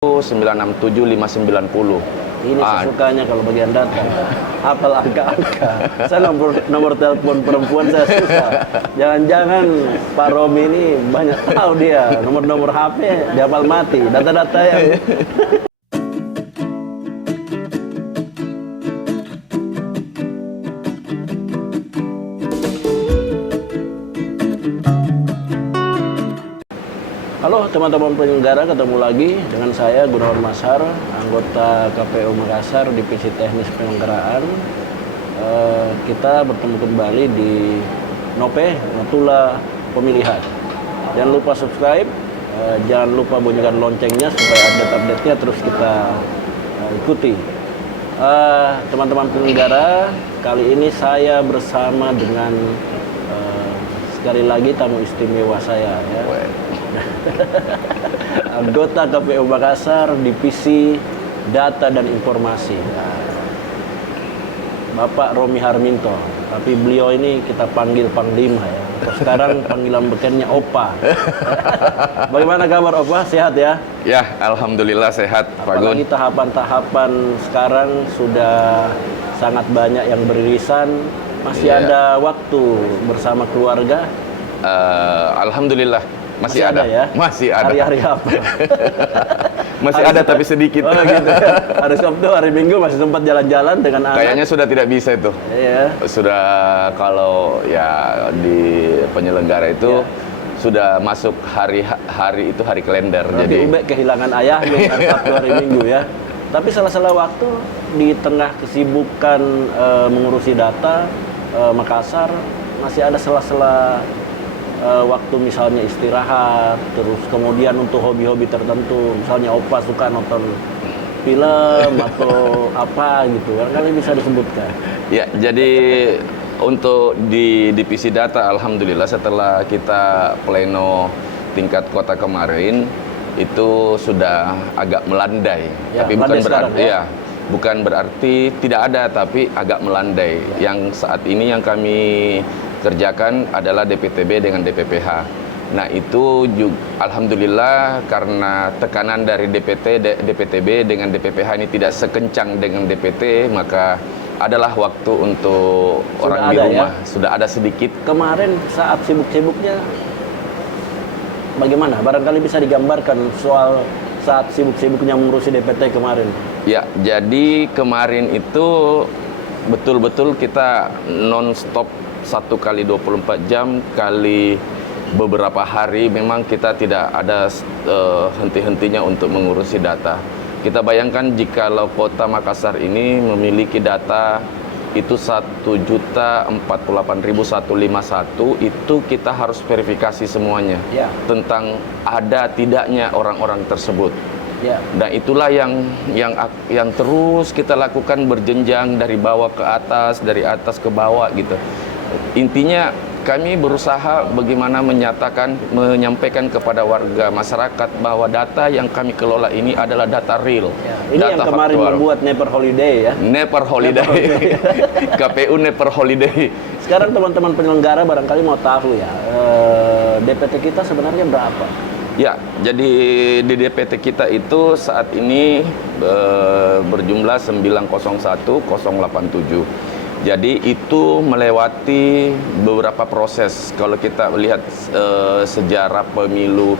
967 590. Ini sesukanya kalau bagian data. Hafal angka-angka. Saya nomor telepon perempuan saya susah. Jangan-jangan Pak Romi ini banyak tahu dia. Nomor-nomor HP dihafal mati. Data-data yang... Halo teman-teman penyelenggara, ketemu lagi dengan saya Gunawan Mashar, anggota KPU Makassar, Divisi Teknis Penyelenggaraan. Kita bertemu kembali di Nope, Natula Pemilihan. Jangan lupa subscribe, jangan lupa bunyikan loncengnya supaya update-update-nya terus kita ikuti. Teman-teman penyelenggara, kali ini saya bersama dengan sekali lagi tamu istimewa saya ya. Anggota KPU Makassar, Divisi Data dan Informasi, Bapak Romi Harminto. Tapi beliau ini kita panggil Panglima ya. Atau sekarang panggilan bekennya Opa. Bagaimana kabar Opa? Sehat ya? Ya, alhamdulillah sehat, Pak Gun. Apalagi tahapan-tahapan sekarang sudah sangat banyak yang beririsan. Masih ada waktu bersama keluarga? Alhamdulillah. Masih ada ya? Masih ada. Hari-hari apa? Masih ada tapi sedikit. Oh gitu ya. Hari Sabtu, hari Minggu masih sempat jalan-jalan dengan anak? Kayaknya sudah tidak bisa itu. Iya. Sudah kalau ya di penyelenggara itu sudah masuk hari itu hari kalender. Berarti jadi Ube kehilangan ayahnya hari Sabtu, hari Minggu ya. Tapi salah-salah waktu di tengah kesibukan mengurusi data Makassar masih ada sela-sela waktu misalnya istirahat, terus kemudian untuk hobi-hobi tertentu, misalnya Opa suka nonton film atau apa gitu, barangkali bisa disebutkan. Ya, jadi untuk di divisi data, alhamdulillah setelah kita pleno tingkat kota kemarin itu sudah agak melandai, Ya, tapi bukan berarti ya? bukan berarti tidak ada, tapi agak melandai. Ya. Yang saat ini yang kami kerjakan adalah DPTB dengan DPPH. Nah itu juga alhamdulillah karena tekanan dari DPTB dengan DPPH ini tidak sekencang dengan DPT, maka adalah waktu untuk Sudah orang di ada, rumah. ya? Sudah ada sedikit. Kemarin saat sibuk-sibuknya bagaimana? Barangkali bisa digambarkan soal saat sibuk-sibuknya mengurusi DPT kemarin. Ya, jadi kemarin itu betul-betul kita non-stop 1 kali 24 jam kali beberapa hari, memang kita tidak ada henti-hentinya untuk mengurusi data. Kita bayangkan jikalau kota Makassar ini memiliki data itu 1.048.151, itu kita harus verifikasi semuanya tentang ada tidaknya orang-orang tersebut. Dan itulah yang terus kita lakukan berjenjang dari bawah ke atas, dari atas ke bawah gitu. Intinya kami berusaha bagaimana menyampaikan kepada warga masyarakat bahwa data yang kami kelola ini adalah data real. Ini data yang kemarin faktual. membuat Never Holiday ya. Never Holiday. KPU Never Holiday. Sekarang teman-teman penyelenggara barangkali mau tahu ya, DPT kita sebenarnya berapa? Ya, jadi di DPT kita itu saat ini berjumlah 901.087. Jadi itu melewati beberapa proses. Kalau kita lihat sejarah pemilu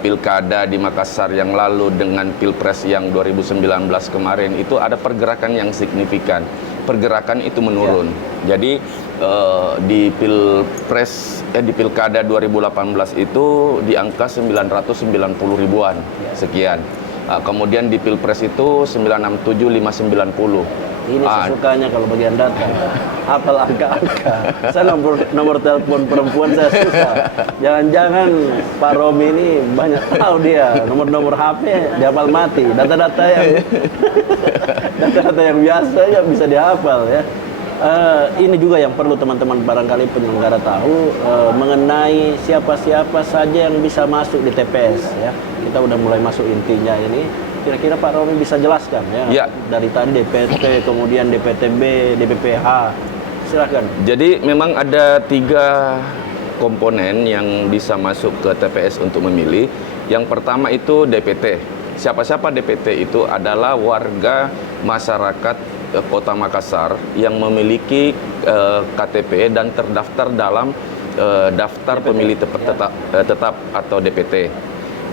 pilkada di Makassar yang lalu dengan pilpres yang 2019 kemarin, itu ada pergerakan yang signifikan. Pergerakan itu menurun. Jadi di pilpres di pilkada 2018 itu di angka 990 ribuan sekian. Kemudian di pilpres itu 967 590. Ini sesukanya kalau bagian data. Hafal angka-angka. Saya nomor telepon perempuan saya susah. Jangan-jangan Pak Romi ini banyak tahu dia. Nomor-nomor HP dihafal mati. Data-data yang biasa ya bisa dihafal ya. Ini juga yang perlu teman-teman barangkali penyelenggara tahu mengenai siapa-siapa saja yang bisa masuk di TPS ya. Kita udah mulai masuk intinya ini. Kira-kira Pak Romi bisa jelaskan ya? Dari tadi DPT, kemudian DPTB, DPPH, silakan. Jadi memang ada 3 komponen yang bisa masuk ke TPS untuk memilih. Yang pertama itu DPT. siapa-siapa DPT itu adalah warga masyarakat Kota Makassar yang memiliki KTP dan terdaftar dalam daftar pemilih tetap atau DPT.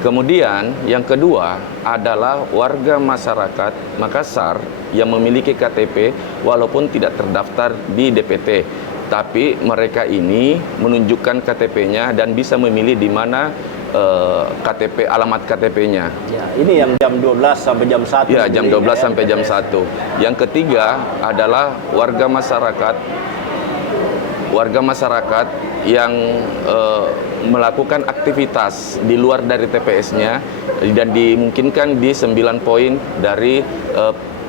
Kemudian yang kedua adalah warga masyarakat Makassar yang memiliki KTP walaupun tidak terdaftar di DPT. Tapi mereka ini menunjukkan KTP-nya dan bisa memilih di mana KTP, alamat KTP-nya. Ya, ini yang jam 12 sampai jam 1. Ya, jam 12 sampai jam 1. Yang ketiga adalah warga masyarakat yang melakukan aktivitas di luar dari TPS-nya dan dimungkinkan di 9 poin dari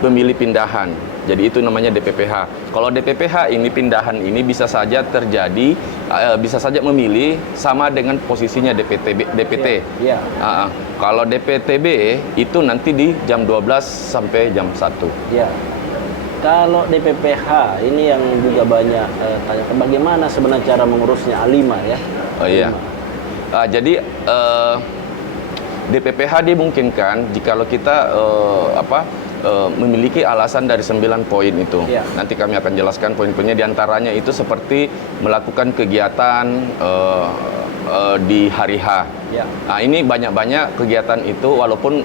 pemilih pindahan. Jadi itu namanya DPPH. Kalau DPPH ini pindahan ini bisa saja terjadi, bisa saja memilih sama dengan posisinya DPT. Ya. Kalau DPTB itu nanti di jam 12 sampai jam 1. Ya. Kalau DPPH ini yang juga banyak tanyakan, bagaimana sebenarnya cara mengurusnya A5 ya? Oh iya. Jadi DPPH dimungkinkan jikalau kita memiliki alasan dari 9 poin itu. Ya. Nanti kami akan jelaskan poin-poinnya, diantaranya itu seperti melakukan kegiatan di hari H. Ya. Nah, ini banyak-banyak kegiatan itu walaupun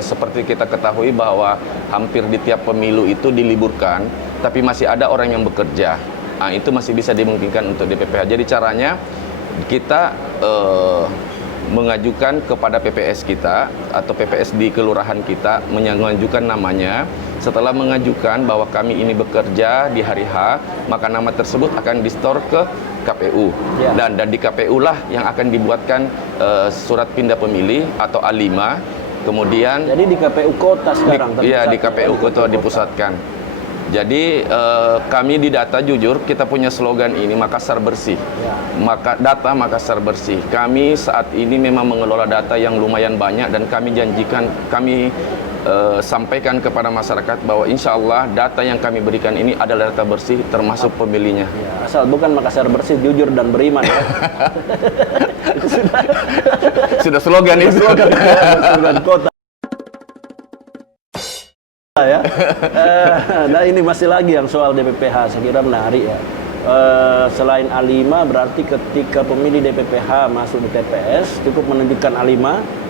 seperti kita ketahui bahwa hampir di tiap pemilu itu diliburkan, tapi masih ada orang yang bekerja. Nah, itu masih bisa dimungkinkan untuk DPPH. Jadi caranya kita mengajukan kepada PPS kita atau PPS di kelurahan kita, mengajukan namanya. Setelah mengajukan bahwa kami ini bekerja di hari H, maka nama tersebut akan di-store ke KPU. Ya. Dan di KPU lah yang akan dibuatkan surat pindah pemilih atau A5. Kemudian jadi di KPU kota sekarang? Iya, di KPU kota dipusatkan. Jadi kami di Data jujur kita punya slogan ini, Makassar bersih. Ya. Data Makassar bersih. Kami saat ini memang mengelola data yang lumayan banyak dan kami janjikan, kami sampaikan kepada masyarakat bahwa insya Allah data yang kami berikan ini adalah data bersih termasuk pemilihnya. Ya, asal bukan Makassar bersih, jujur dan beriman ya. Itu sudah slogan itu. Slogan kota. Ya. Nah ini masih lagi yang soal DPPH, saya kira menarik ya. Selain A5 berarti ketika pemilih DPPH masuk di TPS cukup menunjukkan A5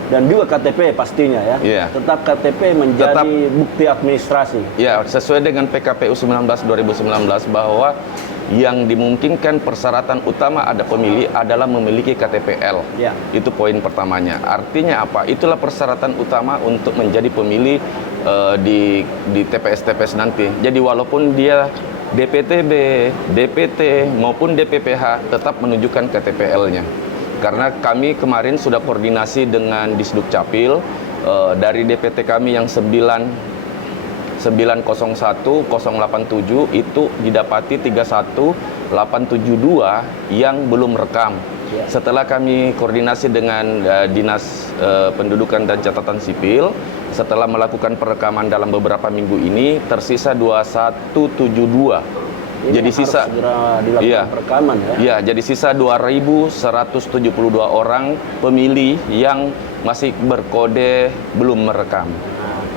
dan juga KTP pastinya ya. Yeah. Tetap KTP menjadi bukti administrasi. Ya, sesuai dengan PKPU 19/2019 bahwa yang dimungkinkan persyaratan utama ada pemilih adalah memiliki KTPL. Ya. Itu poin pertamanya. Artinya apa? Itulah persyaratan utama untuk menjadi pemilih di TPS-TPS nanti. Jadi walaupun dia DPTB, DPT maupun DPPH tetap menunjukkan KTPL-nya. Karena kami kemarin sudah koordinasi dengan Disduk Capil dari DPT kami yang 901087 itu didapati 31872 yang belum rekam. Ya. Setelah kami koordinasi dengan Dinas Pendudukan dan Catatan Sipil, setelah melakukan perekaman dalam beberapa minggu ini tersisa 2172. Ini jadi sisa dilakukan perekaman ya. Iya, jadi sisa 2172 orang pemilih yang masih berkode belum merekam.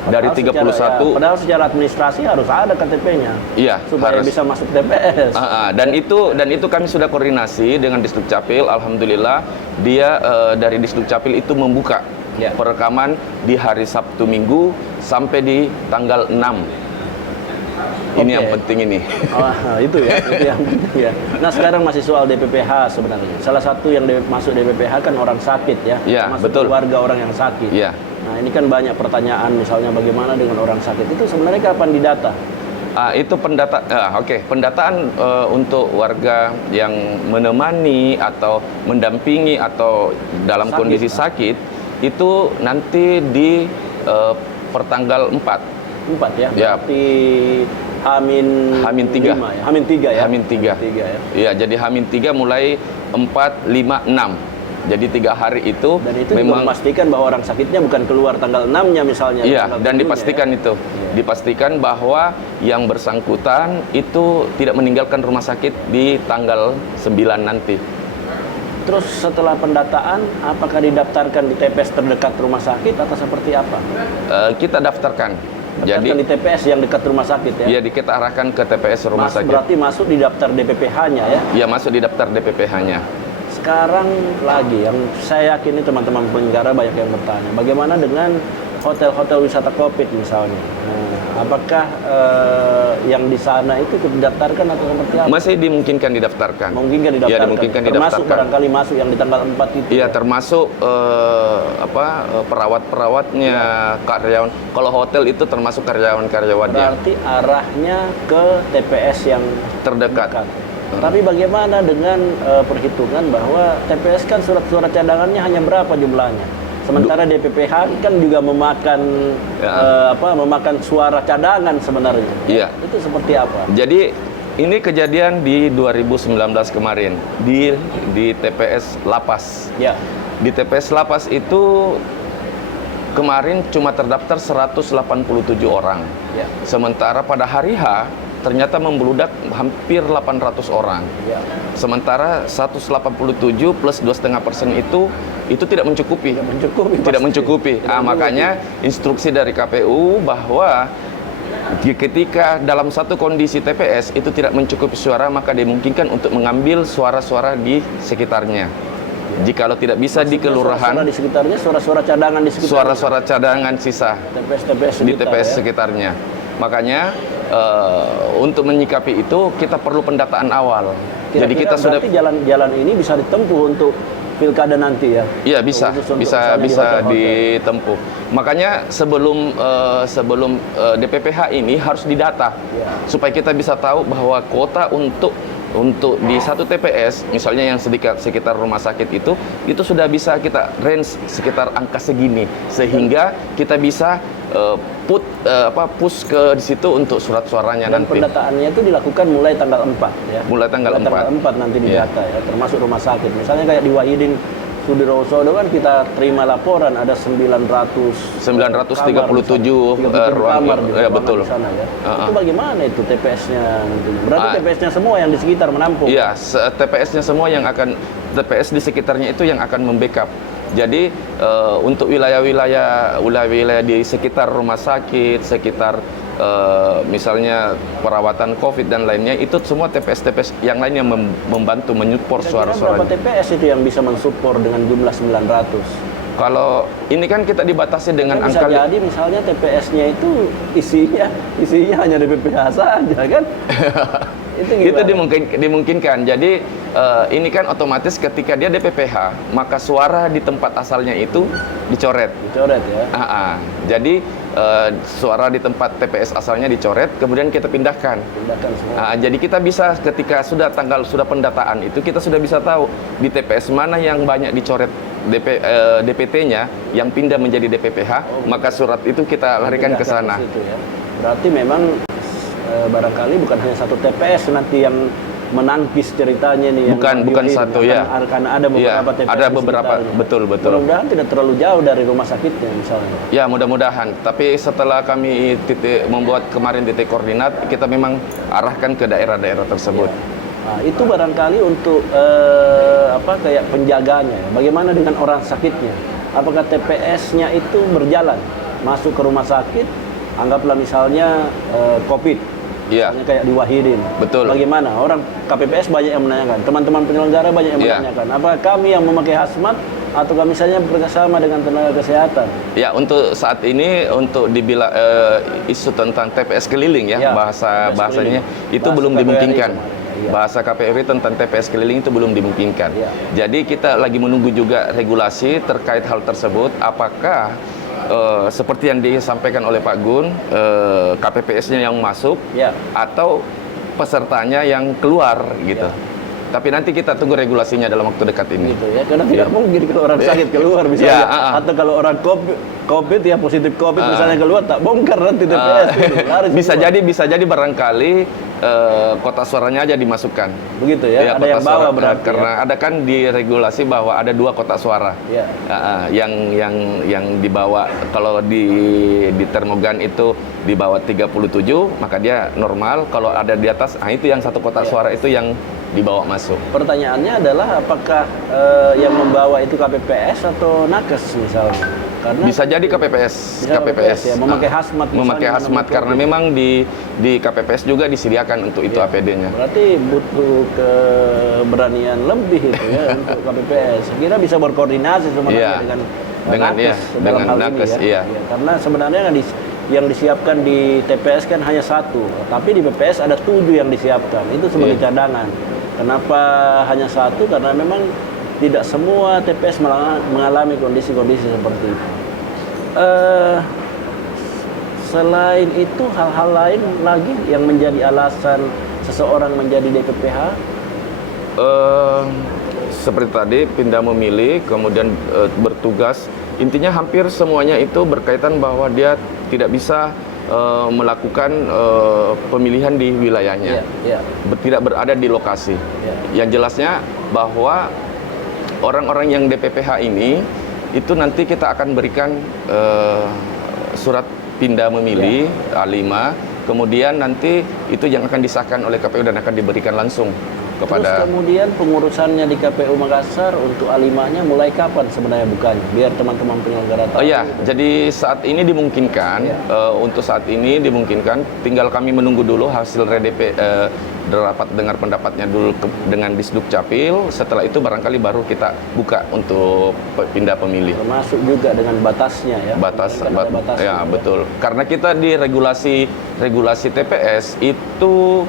Dari 31 padahal secara administrasi harus ada KTP-nya. Iya, supaya bisa masuk TPS. Dan itu kami sudah koordinasi dengan Disduk Capil. Alhamdulillah dia dari Disduk Capil itu membuka perekaman di hari Sabtu Minggu sampai di tanggal 6. Ini yang penting ini. Itu yang penting ya. Nah sekarang masih soal DPPH sebenarnya. Salah satu yang masuk DPPH kan orang sakit ya. Iya, betul. Keluarga orang yang sakit. Iya. Nah ini kan banyak pertanyaan misalnya bagaimana dengan orang sakit itu sebenarnya kapan didata? Itu pendataan untuk warga yang menemani atau mendampingi atau dalam kondisi sakit itu nanti di pertanggal 4 ya. Berarti Hamin 3 ya. Hamin 3 ya. Hamin 3 ya. Iya, jadi Hamin 3 mulai 4, 5, 6. Jadi 3 hari itu. Dan itu memang memastikan bahwa orang sakitnya bukan keluar tanggal 6-nya misalnya. Iya, dan dipastikan ya. Itu. Iya. Dipastikan bahwa yang bersangkutan itu tidak meninggalkan rumah sakit di tanggal 9 nanti. Terus setelah pendataan, apakah didaftarkan di TPS terdekat rumah sakit atau seperti apa? Kita daftarkan. Daftarkan di TPS yang dekat rumah sakit ya? Iya, kita arahkan ke TPS rumah sakit. Berarti masuk di daftar DPPH-nya ya? Iya, masuk di daftar DPPH-nya. Sekarang lagi, yang saya yakin ini teman-teman penyelenggara banyak yang bertanya, bagaimana dengan hotel-hotel wisata COVID misalnya? Apakah yang di sana itu didaftarkan atau seperti apa? Masih dimungkinkan didaftarkan. Memungkinkan didaftarkan. Iya, dimungkinkan Termasuk didaftarkan. barangkali masuk yang di tanggal 4 itu. Iya, Ya? termasuk perawat-perawatnya, karyawan. Kalau hotel itu termasuk karyawan-karyawannya. Berarti arahnya ke TPS yang Terdekat. Tapi bagaimana dengan perhitungan bahwa TPS kan surat-surat cadangannya hanya berapa jumlahnya? Sementara DPPH kan juga memakan memakan suara cadangan sebenarnya. Iya. Itu seperti apa? Jadi ini kejadian di 2019 kemarin di TPS Lapas. Ya. Di TPS Lapas itu kemarin cuma terdaftar 187 orang. Ya. Sementara pada hari H ternyata membludak hampir 800 orang. Ya. Sementara 187 plus 2,5% itu tidak mencukupi. Tidak mencukupi. Makanya instruksi dari KPU bahwa ketika dalam satu kondisi TPS itu tidak mencukupi suara, maka dimungkinkan untuk mengambil suara-suara di sekitarnya. Jikalau tidak bisa di kelurahan, Suara di sekitarnya, suara-suara cadangan di sekitarnya. suara-suara cadangan sisa TPS-TPS di sekitar, TPS ya. sekitarnya. Makanya untuk menyikapi itu kita perlu pendataan awal. Jadi kita sudah berarti jalan-jalan ini bisa ditempuh untuk pilkada nanti ya? Iya, bisa misalnya di hotel-hotel. ditempuh. Makanya sebelum DPPH ini harus didata Ya. supaya kita bisa tahu bahwa kuota untuk di satu TPS, misalnya yang sekitar rumah sakit itu sudah bisa kita range sekitar angka segini, sehingga kita bisa push ke di situ untuk surat suaranya Dan nanti. pendataannya itu dilakukan mulai tanggal 4 ya? Mulai tanggal 4. 4 nanti Iya. didata ya, termasuk rumah sakit. Misalnya kayak di Wahidin Sudirosodo kan kita terima laporan ada 937 ruang, kamar di ya, ruangan betul. di sana ya. Itu bagaimana itu TPS-nya nantinya? Berarti TPS-nya semua yang di sekitar menampung. Iya, TPS-nya semua TPS di sekitarnya itu yang akan membackup. Jadi untuk wilayah-wilayah di sekitar rumah sakit, sekitar misalnya perawatan COVID dan lainnya, itu semua TPS-TPS yang lainnya membantu menyupport Kira-kira berapa suara-suaranya. TPS itu yang bisa mensupport dengan jumlah 900? Kalau ini kan kita dibatasi dengan Bisa angka jadi misalnya TPS-nya itu isinya hanya DPPH saja kan? Itu dimungkinkan. Jadi ini kan otomatis ketika dia DPPH, maka suara di tempat asalnya itu dicoret. Dicoret ya. Jadi suara di tempat TPS asalnya dicoret, kemudian kita pindahkan. Pindahkan semua. Jadi kita bisa ketika sudah pendataan itu, kita sudah bisa tahu di TPS mana yang banyak dicoret DPT-nya yang pindah menjadi DPPH, maka surat itu kita larikan ke sana. Situ, ya. Berarti memang barangkali bukan hanya satu TPS nanti yang menangkis ceritanya nih. Bukan satu ya. Karena ada beberapa TPS. Ada beberapa, betul. Mudah-mudahan tidak terlalu jauh dari rumah sakitnya misalnya. Ya, mudah-mudahan. Tapi setelah kami membuat kemarin titik koordinat, kita memang arahkan ke daerah-daerah tersebut. Ya. Nah, itu barangkali untuk kayak penjaganya. Bagaimana dengan orang sakitnya? Apakah TPS-nya itu berjalan masuk ke rumah sakit? Anggaplah misalnya COVID. Iya. Misalnya kayak di Wahidin. Betul. Bagaimana? Orang KPPS banyak yang menanyakan. Teman-teman penyelenggara banyak yang Iya. menanyakan. Apakah kami yang memakai hazmat atau kami misalnya bekerjasama dengan tenaga kesehatan? Ya, untuk saat ini untuk isu tentang TPS keliling ya, Ya, bahasanya TPS itu Bahasa belum KPRI dimungkinkan. kemarin, ya. Bahasa KPRI tentang TPS keliling itu belum dimungkinkan. Ya. Jadi kita lagi menunggu juga regulasi terkait hal tersebut. Apakah seperti yang disampaikan oleh Pak Gun, KPPS-nya yang masuk Ya. atau pesertanya yang keluar gitu. Tapi nanti kita tunggu regulasinya dalam waktu dekat ini. Gitu ya, karena tidak mungkin kalau orang sakit keluar misalnya, Ya, atau kalau orang COVID ya, positif COVID misalnya keluar, tak bongkar nanti TPS. Laris semua. bisa jadi barangkali kotak suaranya aja dimasukkan. Begitu ya, ada kotak yang bawa suara, berarti karena ada kan di regulasi bahwa ada 2 kotak suara. Ya. Yang dibawa kalau di termogan itu di bawah 37 maka dia normal, kalau ada di atas itu yang 1 kotak suara itu yang dibawa masuk. Pertanyaannya adalah apakah yang membawa itu KPPS atau nakes misalnya? Karena Bisa jadi KPPS, Bisa KPPS ya, memakai Nah, hazmat misalnya, memakai hazmat memakai karena memang di KPPS juga disediakan untuk itu APD-nya. berarti butuh keberanian lebih itu ya untuk KPPS. Kira bisa berkoordinasi sebenarnya Iya. dengan Iya, nakes dalam dengan hal nakes, ini ya. iya. Iya, karena sebenarnya yang disiapkan di TPS kan hanya 1, tapi di PPS ada 7 yang disiapkan. Itu sebagai Iya. cadangan. Kenapa hanya 1? Karena memang tidak semua TPS mengalami kondisi-kondisi seperti itu. Selain itu hal-hal lain lagi yang menjadi alasan seseorang menjadi DPPH? Seperti tadi pindah memilih, kemudian bertugas, intinya hampir semuanya itu berkaitan bahwa dia tidak bisa melakukan pemilihan di wilayahnya, Ya. tidak berada di lokasi. Ya. Yang jelasnya bahwa orang-orang yang DPPH ini itu nanti kita akan berikan surat pindah memilih A5, kemudian nanti itu yang akan disahkan oleh KPU dan akan diberikan langsung Terus kepada. kemudian pengurusannya di KPU Makassar untuk A5-nya mulai kapan sebenarnya bukanya? Biar teman-teman penyelenggara tahu. Oh iya, jadi saat ini dimungkinkan, untuk saat ini dimungkinkan, tinggal kami menunggu dulu hasil rapat dengar pendapatnya dulu dengan Disduk Capil, setelah itu barangkali baru kita buka untuk pindah pemilih. Termasuk juga dengan batasnya ya. Kan ada batasnya, Ya betul, karena kita di regulasi TPS itu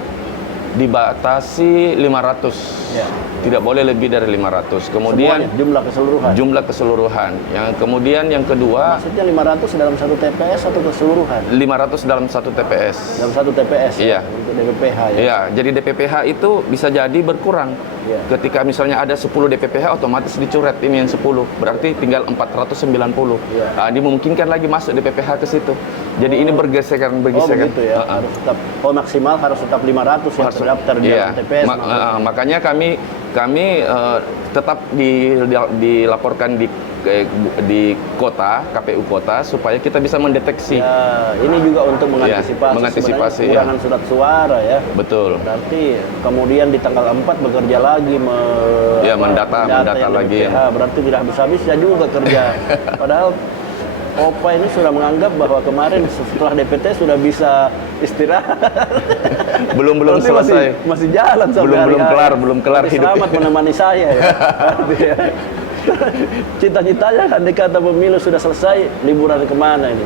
dibatasi 500, Ya. tidak boleh lebih dari 500. Kemudian Semuanya, jumlah keseluruhan. jumlah keseluruhan. Yang kemudian yang kedua, Maksudnya 500 dalam satu TPS atau keseluruhan? 500 dalam satu TPS. Dalam satu TPS Iya. untuk DPPH ya. Iya, jadi DPPH itu bisa jadi berkurang. Iya. Ketika misalnya ada 10 DPPH otomatis dicoret ini yang 10. Berarti tinggal 490. Iya. Nah, dimungkinkan lagi masuk DPPH ke situ. Jadi ini bergesekan. Oh begitu ya. Harus tetap maksimal harus tetap 500 yang terdaftar di dalam TPS. Makanya kami tetap dilaporkan di kota, KPU kota, supaya kita bisa mendeteksi. Ya, ini juga untuk mengantisipasi, mengantisipasi, sebenarnya kekurangan surat suara ya. Betul. Berarti kemudian di tanggal 4 bekerja lagi mendata yang lagi. DPPH. Berarti tidak habis-habisnya juga kerja. Padahal Opa ini sudah menganggap bahwa kemarin setelah DPT sudah bisa istirahat. belum Berarti selesai. Masih jalan sampai belum kelar Berarti hidupnya. selamat menemani saya ya. Berarti ya. Cita-citanya andai kata pemilu sudah selesai, liburan kemana ini?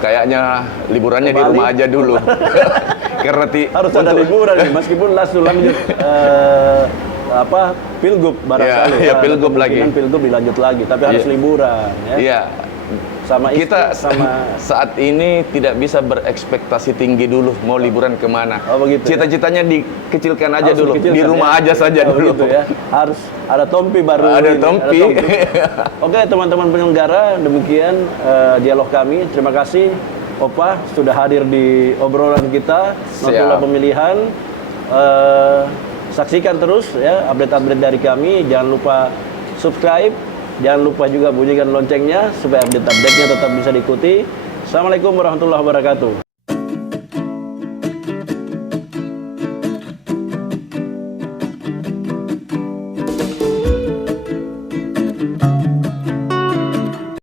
Kayaknya liburannya di Bali. rumah aja dulu. Karena Harus ada liburan nih, meskipun langsung lanjut pilgub barangkali. Iya, pilgub lagi. Pilgub dilanjut lagi, tapi harus Iya. liburan ya. Iya. Sama istri, Kita sama saat ini tidak bisa berekspektasi tinggi dulu mau liburan kemana. Oh, begitu ya? Cita-citanya dikecilkan aja harus dulu. dikecilkan, Di rumah ya. aja saja Oh, dulu. begitu ya. Harus ada tompi baru. Ada ini, tompi. Oke, teman-teman penyelenggara, demikian dialog kami. Terima kasih Opa sudah hadir di obrolan kita Notula Siap. Pemilihan. Saksikan terus ya update-update dari kami. Jangan lupa subscribe, jangan lupa juga bunyikan loncengnya supaya update-update-nya tetap bisa diikuti. Assalamualaikum warahmatullahi wabarakatuh.